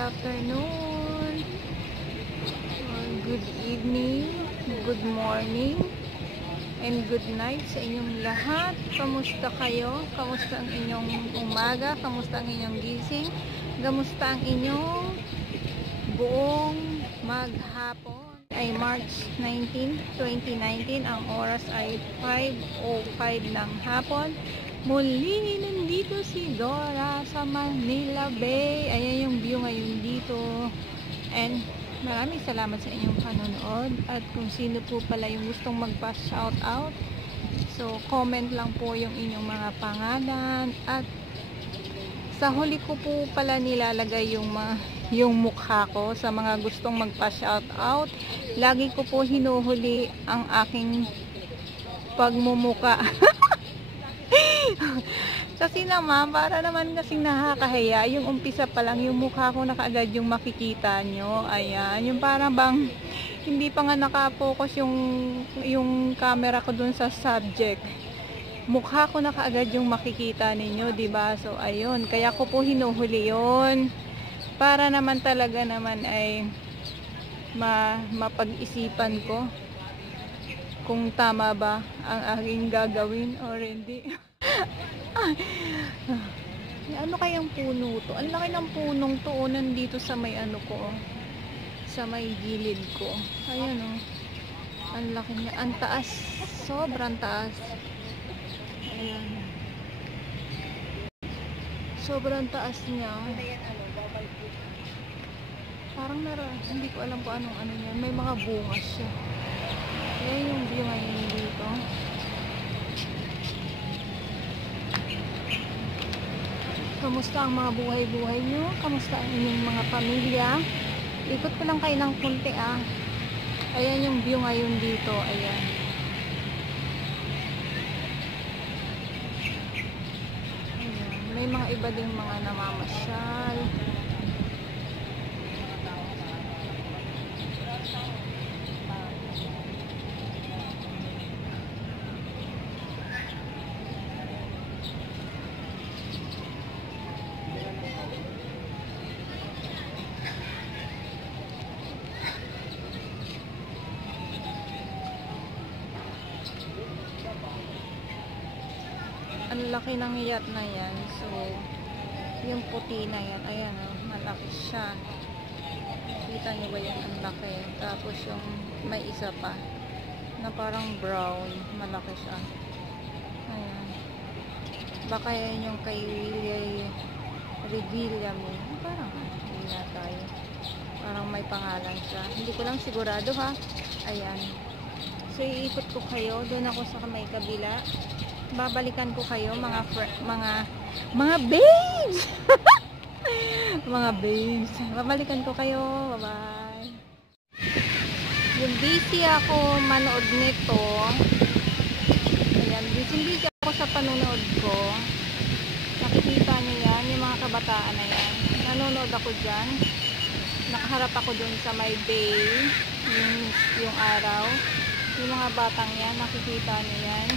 afternoon, good evening, good morning, and good night sa inyong lahat. Kamusta kayo? Kamusta ang inyong umaga? Kamusta ang inyong gising? Kamusta ang inyong buong maghapon? Ay March 19, 2019. Ang oras ay 5:05 ng hapon. Muli nandito si Dora sa Manila Bay. Ayan yung view ngayon dito. And maraming salamat sa inyong panonood. At kung sino po pala yung gustong magpa-shout out, so comment lang po yung inyong mga pangalan. At sa huli ko po pala nilalagay yung mukha ko sa mga gustong magpa-shout out. Lagi ko po hinuhuli ang aking pagmumuka. Kasi naman, para naman kasing nakakahiya, yung umpisa pa lang, yung mukha ko na kaagad yung makikita nyo. Ayan, yung parang bang hindi pa nga nakapokus yung camera ko dun sa subject. Mukha ko na kaagad yung makikita ninyo, diba? So, ayun, kaya ko po hinuhuli yun. Para naman talaga naman ay mapag-isipan ko kung tama ba ang aking gagawin or hindi. Ano kayang puno to? Ang laki ng punong to, nandito sa may ano ko, sa may gilid ko. Ayan o, ang laki niya, ang taas, sobrang taas. Ayan, sobrang taas niya. Parang hindi ko alam kung anong ano niya, may mga bunga siya. Ayan yung view ngayon dito. Kamusta ang mga buhay-buhay nyo? Kamusta ang inyong mga pamilya? Ikot ko lang kayo ng kunti ah. Ayan yung view ngayon dito. Ayan. Ayan. May mga iba ding mga namamasyal. Ang laki ng yacht na yan. So, yung puti na yan, ayan o, malaki siya. Kita nyo ba yan? Ang laki. Tapos yung may isa pa na parang brown, malaki siya. Ayan. Baka yan yung kay Revillame. Parang hindi na tayo. Parang may pangalan siya. Hindi ko lang sigurado ha. Ayan. So, iikot ko kayo. Doon ako sa may kabila. Babalikan ko kayo mga babes. Mga babes. Babalikan ko kayo. Bye-bye. Yung busy ako manood nito. Ayan, busy ako sa panonood ko. Nakikita niyo yan, yung mga kabataan na yan. Nanonood ako dyan. Nakaharap ako dun sa may bay. Yung araw. Yung mga batang yan, nakikita niyo yan.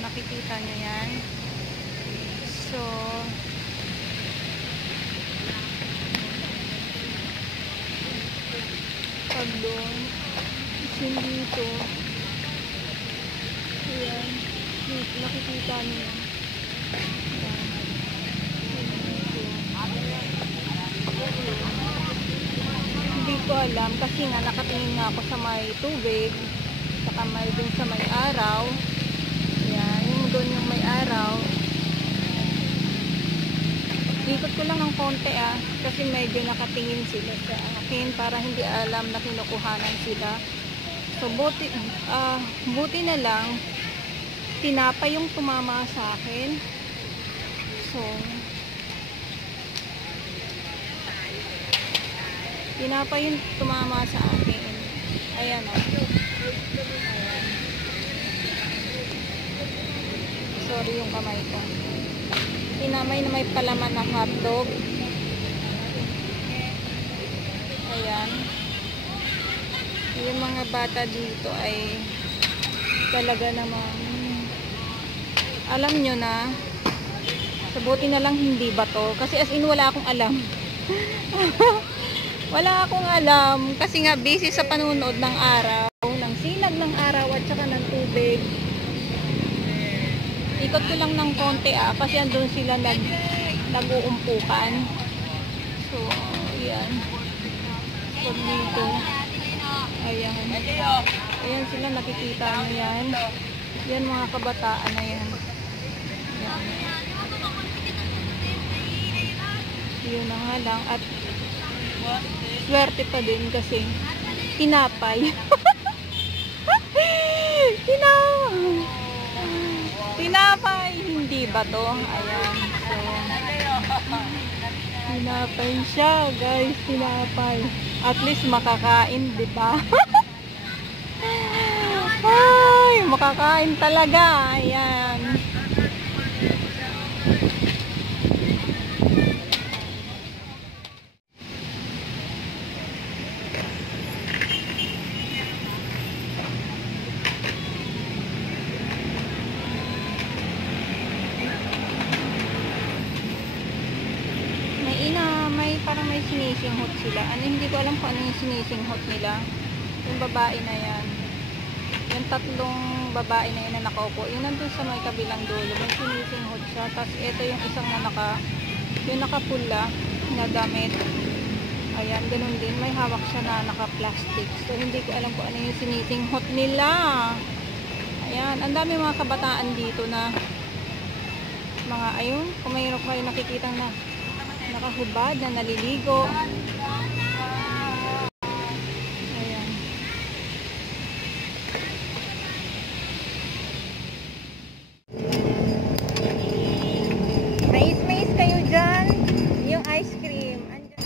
Nakikita nyo yan. So, pag doon, yung dito, ayan, nakikita nyo yan. Hindi ko alam kasi nga nakatingin nga ako sa may tubig, saka may dun sa may araw. Doon yung may araw. Ikot ko lang ng konti ah, kasi medyo nakatingin sila sa akin para hindi alam na kinukuhanan sila. So buti na lang tinapay yung tumama sa akin. So tinapay yung tumama sa akin. Ayan oh. Ayan. Sorry yung kamay ko. Tinamay na may palaman na hotdog. Ayan. Yung mga bata dito ay talaga namang alam nyo na So, buti na lang hindi ba to? Kasi as in wala akong alam. Wala akong alam. Kasi nga busy sa panunood ng araw. Ng sinag ng araw at saka ng tubig. Ikot ko lang ng konti kasi andun sila nag-uumpukan. So, ayan. So, dito. Ayan. Ayan sila, nakikita nyo yan. Yan mga kabataan na yan. Ayan. Yun na nga lang. At swerte pa din kasi tinapay. Tinapay. Hindi ba to? Ayan. So, tinapay siya, guys. Tinapay. At least makakain, di ba? Ay, makakain talaga. Ayan. Parang may sinisinghot sila. Hindi ko alam kung ano yung sinisinghot nila. Yung babae na yan. Yung tatlong babae na yan na nakaupo. Yung nandun sa may kabilang dulo. May sinisinghot siya. Tapos ito yung isang na yung nakapula na damit. Ayan, ganun din. May hawak siya na naka-plastic. So, hindi ko alam kung ano yung sinisinghot nila. Ayan. Ang dami mga kabataan dito na mga ayun. Kung mayroon kayo nakikitang na nakahubad na naliligo. Ayan. Mais kayo dyan. Yung ice cream. Andyan.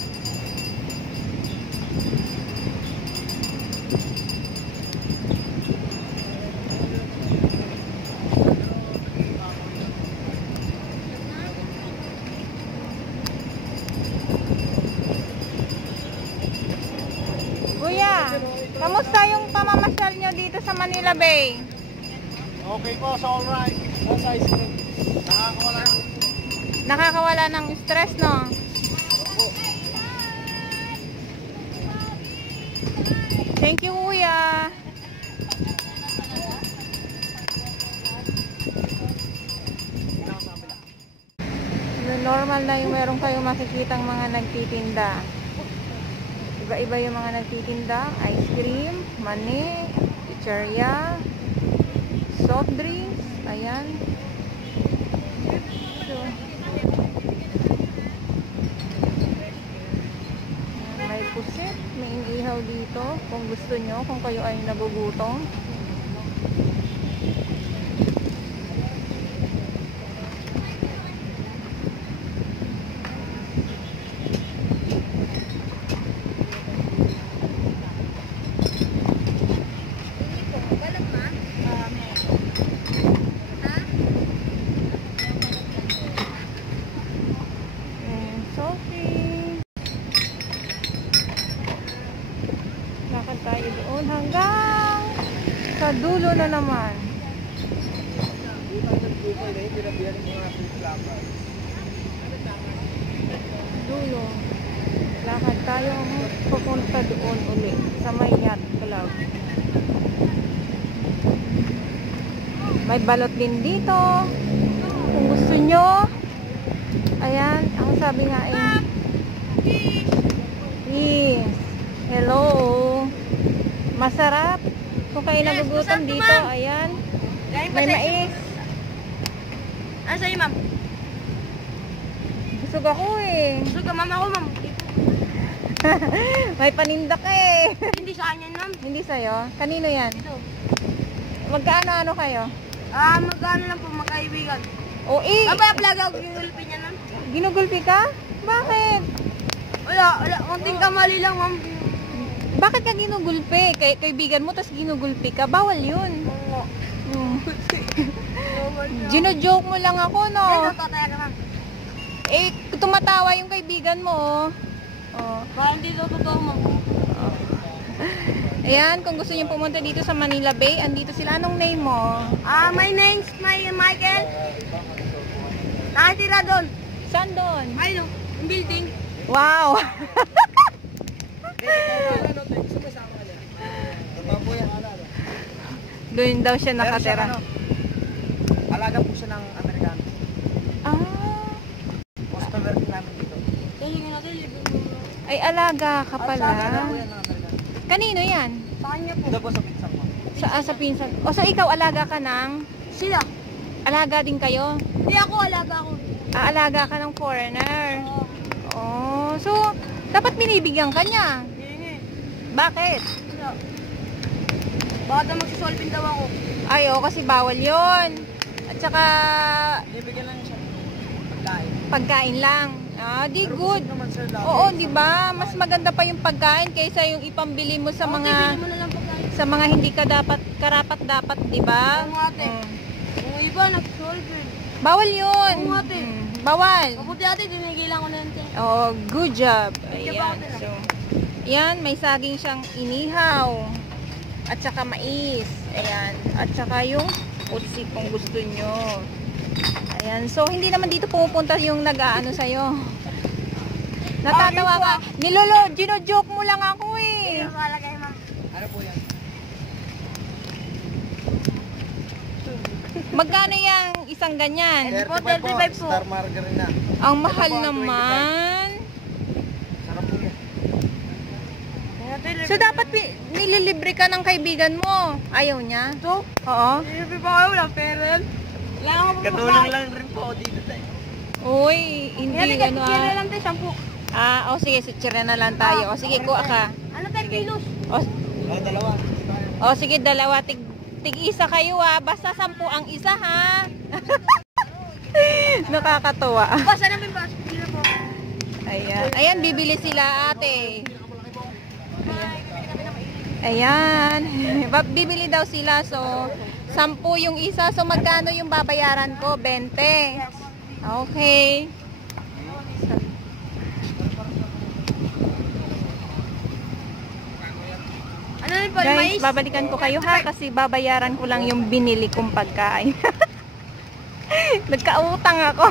Kamusta yung pamamasyal nyo dito sa Manila Bay? Okay po, so alright. That's ice cream. Nakakawala ng stress, no? Thank you, Kuya. Normal na yung meron kayong makikitang mga nagtitinda. Iba-iba yung mga nagtitinda, ice cream, mani, chicheria, soft drinks, ayan. So, may pusit, may inihaw dito, kung gusto nyo, kung kayo ay nagugutom. Lakad tayo doon hanggang sa dulo na naman. Dulo. Lakad tayo pupunta doon ulit sa may yacht club. May balot din dito. Kung gusto nyo. Ayan, ang sabi nga yes. Hello. Masarap. Kung kayo nagugutom dito, ayan. May mais. Ano sa'yo, ma'am? Busog ako eh. Busog ka, ma'am. Ako, ma'am. May paninda ka eh. Hindi sa kanya, ma'am. Hindi sa'yo? Kanino yan? Ito. Magkaano-ano kayo? Magkano lang po, magkaibigan. O eh. Mapaplag ako, ginulpi niya, ma'am. Ginugulpi ka? Bakit? Wala. Kunting kamali lang, ma'am. Bakit ka ginugulpi? Kaibigan mo, tas ginugulpi ka? Bawal yun. Oo. Gino-joke mo lang ako, no? Ano, tataya ka, ma'am. Eh, tumatawa yung kaibigan mo, oh. Baka hindi ito totoo, ma'am. Ayan, kung gusto niyo pumunta dito sa Manila Bay, andito sila. Anong name mo? My name's Michael. Nakatira doon. Saan doon? Ayun, yung building. Wow! Totoo po yan. Doon daw siya nakatira. Alaga po siya ng Amerikano. Ah, Customer din namin dito. Sige natin, libre mo. ay alaga ka pala. Alaga po yan ng Amerikano. Kanino yan? Sa kanya po. Ito po sa pizza mo. Sa pinsan. O so ikaw alaga ka ng? Sila. Alaga din kayo? Hindi ako, alaga ako. Aalaga ka ng foreigner. Oo. Oh, so dapat binibigyan ka niya. Hindi. Bakit? Wala. Baka daw magsisolving daw ako. Ay, kasi bawal 'yon. At saka Ibigyan lang siya. Pagkain. pagkain lang. Ah, di Pero good. busog naman, sir, lagi. Oo, di ba? Mas maganda pa yung pagkain kaysa yung ipambili mo sa Okay, mga bili mo na lang pagkain. sa mga hindi ka dapat karapat-dapat, di ba? Oo, ate. Yung iba, nag-solving. Bawal 'yun. Oo, ate. Bawal. Mabuti ate, dinigilan ko na yan. Oh, good job. Good job, Ayan. ate. So, yan, may saging siyang inihaw. At saka mais. Ayan. At saka yung putsi kung gusto nyo. Ayan. So, hindi naman dito pumupunta yung nag-aano sa'yo. Natatawa ka. Gino-joke mo lang ako eh. Ano malagay, ma'am? Ano po yan? Magkano yung isang ganyan? 35 po. 35 po. Star margarine na. Ang mahal Ito po, naman. Sarap po yan. So, dapat nililibre ka ng kaibigan mo. Ayaw niya? Ito? Oo. Libre pa kayo, wala pera yan. Wala ako Katulong lang rin po dito tayo. Uy, hindi Hindi, gano'n. kaya lang tayo, 10. Ah, sige, sitsira na lang tayo. O sige, kuha ka. Ano tayo, kilos? O, Oh, dalawa. sige, dalawa. Tig-isa kayo basta 10 ang isa ha. Nakakatuwa. Basta namin ba? Sige po. Ayan. Ayan, bibili sila ate. Ayan. Bibili daw sila. So, 10 yung isa. So, magkano yung babayaran ko? 20. Okay. Ano yun po, Guys, mais? babalikan ko kayo ha kasi babayaran ko lang yung binili kong pagkain. Nagkautang ako.